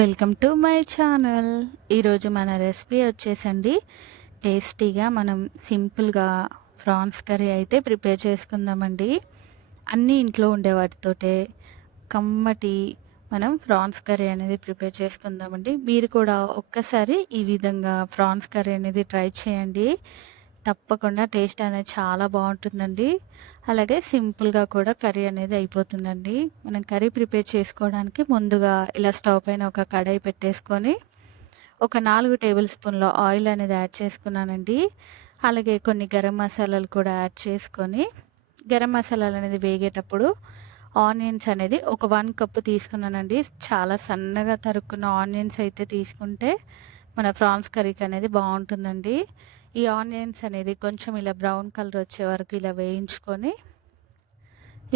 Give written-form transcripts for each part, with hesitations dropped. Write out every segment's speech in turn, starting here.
Welcome to my channel. ఈరోజు మన recipe వచ్చేసండి టేస్టీగా మనం సింపుల్గా ఫ్రాన్స్ కర్రీ అయితే ప్రిపేర్ చేసుకుందామండి. అన్నీ ఇంట్లో ఉండే వాటితోటే కమ్మటి మనం ఫ్రాన్స్ కర్రీ అనేది ప్రిపేర్ చేసుకుందామండి. మీరు కూడా ఒక్కసారి ఈ విధంగా ఫ్రాన్స్ కర్రీ అనేది ట్రై చేయండి. తప్పకుండా టేస్ట్ అనేది చాలా బాగుంటుందండి. అలాగే సింపుల్గా కూడా కర్రీ అనేది అయిపోతుందండి. మనం కర్రీ ప్రిపేర్ చేసుకోవడానికి ముందుగా ఇలా స్టవ్ పైన ఒక కడాయి పెట్టేసుకొని ఒక 4 టేబుల్ స్పూన్ల ఆయిల్ అనేది యాడ్ చేసుకున్నానండి. అలాగే కొన్ని గరం మసాలాలు కూడా యాడ్ చేసుకొని గరం మసాలాలు అనేది వేగేటప్పుడు ఆనియన్స్ అనేది ఒక 1 కప్పు తీసుకున్నానండి. చాలా సన్నగా తరుక్కున్న ఆనియన్స్ అయితే తీసుకుంటే మన ఫ్రాన్స్ కర్రీకి అనేది బాగుంటుందండి. ఈ ఆనియన్స్ అనేది కొంచెం ఇలా బ్రౌన్ కలర్ వచ్చే వరకు ఇలా వేయించుకొని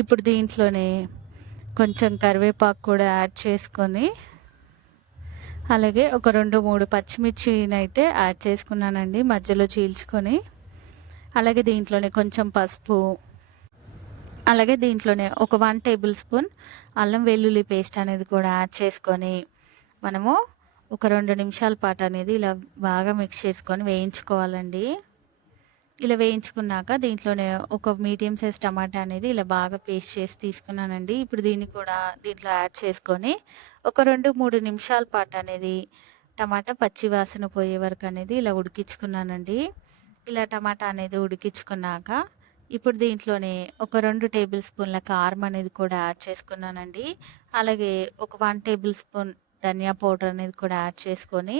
ఇప్పుడు దీంట్లోనే కొంచెం కరివేపాకు కూడా యాడ్ చేసుకొని అలాగే ఒక 2-3 పచ్చిమిర్చిని అయితే యాడ్ చేసుకున్నానండి మధ్యలో చీల్చుకొని. అలాగే దీంట్లోనే కొంచెం పసుపు, అలాగే దీంట్లోనే ఒక 1 టేబుల్ స్పూన్ అల్లం వెల్లుల్లి పేస్ట్ అనేది కూడా యాడ్ చేసుకొని మనము ఒక 2 నిమిషాల పాటు అనేది ఇలా బాగా మిక్స్ చేసుకొని వేయించుకోవాలండి. ఇలా వేయించుకున్నాక దీంట్లోనే ఒక మీడియం సైజ్ టమాటా అనేది ఇలా బాగా పేస్ట్ చేసి తీసుకున్నానండి. ఇప్పుడు దీన్ని కూడా దీంట్లో యాడ్ చేసుకొని ఒక 2-3 నిమిషాల పాటు అనేది టమాటా పచ్చి వాసన పోయే వరకు అనేది ఇలా ఉడికించుకున్నానండి. ఇలా టమాటా అనేది ఉడికించుకున్నాక ఇప్పుడు దీంట్లోనే ఒక 2 టేబుల్ స్పూన్ల కారం అనేది కూడా యాడ్ చేసుకున్నానండి. అలాగే ఒక 1 టేబుల్ స్పూన్ ధనియా పౌడర్ అనేది కూడా యాడ్ చేసుకొని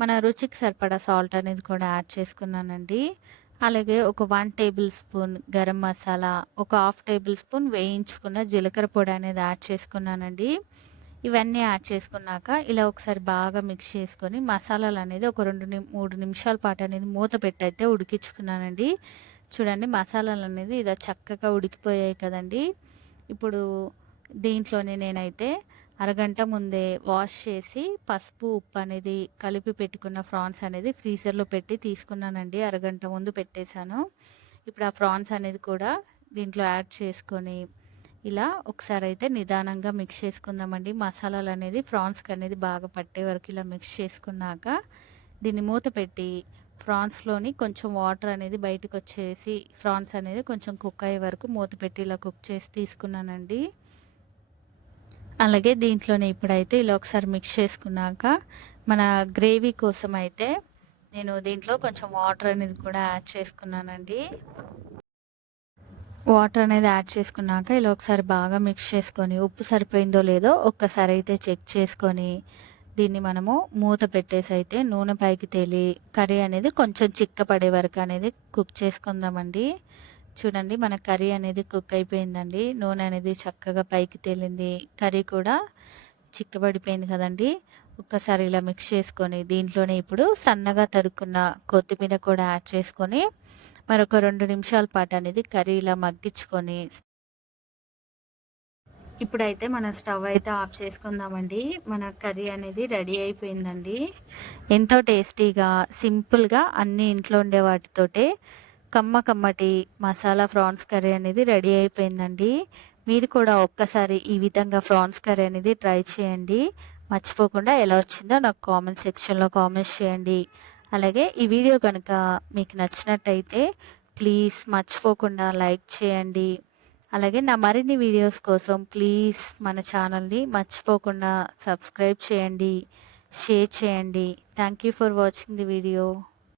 మన రుచికి సరిపడా సాల్ట్ అనేది కూడా యాడ్ చేసుకున్నానండి. అలాగే ఒక 1 టేబుల్ స్పూన్ గరం మసాలా, ఒక హాఫ్ టేబుల్ స్పూన్ వేయించుకున్న జీలకర్ర పొడి అనేది యాడ్ చేసుకున్నానండి. ఇవన్నీ యాడ్ చేసుకున్నాక ఇలా ఒకసారి బాగా మిక్స్ చేసుకొని మసాలాలు అనేది ఒక 2-3 నిమిషాల పాటు అనేది మూత పెట్టి అయితే ఉడికించుకున్నానండి. చూడండి మసాలాలు అనేది ఇలా చక్కగా ఉడికిపోయాయి కదండి. ఇప్పుడు దీంట్లోనే నేనైతే అరగంట ముందే వాష్ చేసి పసుపు, ఉప్పు అనేది కలిపి పెట్టుకున్న ఫ్రాన్స్ అనేది ఫ్రీజర్లో పెట్టి తీసుకున్నానండి. అరగంట ముందు పెట్టేశాను. ఇప్పుడు ఆ ఫ్రాన్స్ అనేది కూడా దీంట్లో యాడ్ చేసుకొని ఇలా ఒకసారి అయితే నిదానంగా మిక్స్ చేసుకుందామండి. మసాలాలు అనేది ఫ్రాన్స్కి అనేది బాగా పట్టే వరకు ఇలా మిక్స్ చేసుకున్నాక దీన్ని మూత పెట్టి ఫ్రాన్స్లోని కొంచెం వాటర్ అనేది బయటకు వచ్చేసి ఫ్రాన్స్ అనేది కొంచెం కుక్ అయ్యే వరకు మూత పెట్టి ఇలా కుక్ చేసి తీసుకున్నానండి. అలాగే దీంట్లోనే ఇప్పుడైతే ఇలా ఒకసారి మిక్స్ చేసుకున్నాక మన గ్రేవీ కోసం అయితే నేను దీంట్లో కొంచెం వాటర్ అనేది కూడా యాడ్ చేసుకున్నానండి. వాటర్ అనేది యాడ్ చేసుకున్నాక ఇలా ఒకసారి బాగా మిక్స్ చేసుకొని ఉప్పు సరిపోయిందో లేదో ఒక్కసారి అయితే చెక్ చేసుకొని దీన్ని మనము మూత పెట్టేసి అయితే నూనె పైకి తేలి కర్రీ అనేది కొంచెం చిక్కపడే వరకు అనేది కుక్ చేసుకుందామండి. చూడండి మన కర్రీ అనేది కుక్ అయిపోయిందండి. నూనె అనేది చక్కగా పైకి తేలింది. కర్రీ కూడా చిక్కబడిపోయింది కదండి. ఒక్కసారి ఇలా మిక్స్ చేసుకొని దీంట్లోనే ఇప్పుడు సన్నగా తరుక్కున్న కొత్తిమీర కూడా యాడ్ చేసుకొని మరొక 2 నిమిషాల పాటు అనేది కర్రీ ఇలా మగ్గించుకొని ఇప్పుడైతే మన స్టవ్ అయితే ఆఫ్ చేసుకుందామండి. మన కర్రీ అనేది రెడీ అయిపోయిందండి. ఎంతో టేస్టీగా సింపుల్గా అన్ని ఇంట్లో ఉండే వాటితోటే కమ్మటి మసాలా ఫ్రాన్స్ కర్రీ అనేది రెడీ అయిపోయిందండి. మీరు కూడా ఒక్కసారి ఈ విధంగా ఫ్రాన్స్ కర్రీ అనేది ట్రై చేయండి. మర్చిపోకుండా ఎలా వచ్చిందో నాకు కామెంట్ సెక్షన్లో కామెంట్స్ చేయండి. అలాగే ఈ వీడియో కనుక మీకు నచ్చినట్టయితే ప్లీజ్ మర్చిపోకుండా లైక్ చేయండి. అలాగే నా మరిన్ని వీడియోస్ కోసం ప్లీజ్ మన ఛానల్ని మర్చిపోకుండా సబ్స్క్రైబ్ చేయండి, షేర్ చేయండి. Thank you for watching the video.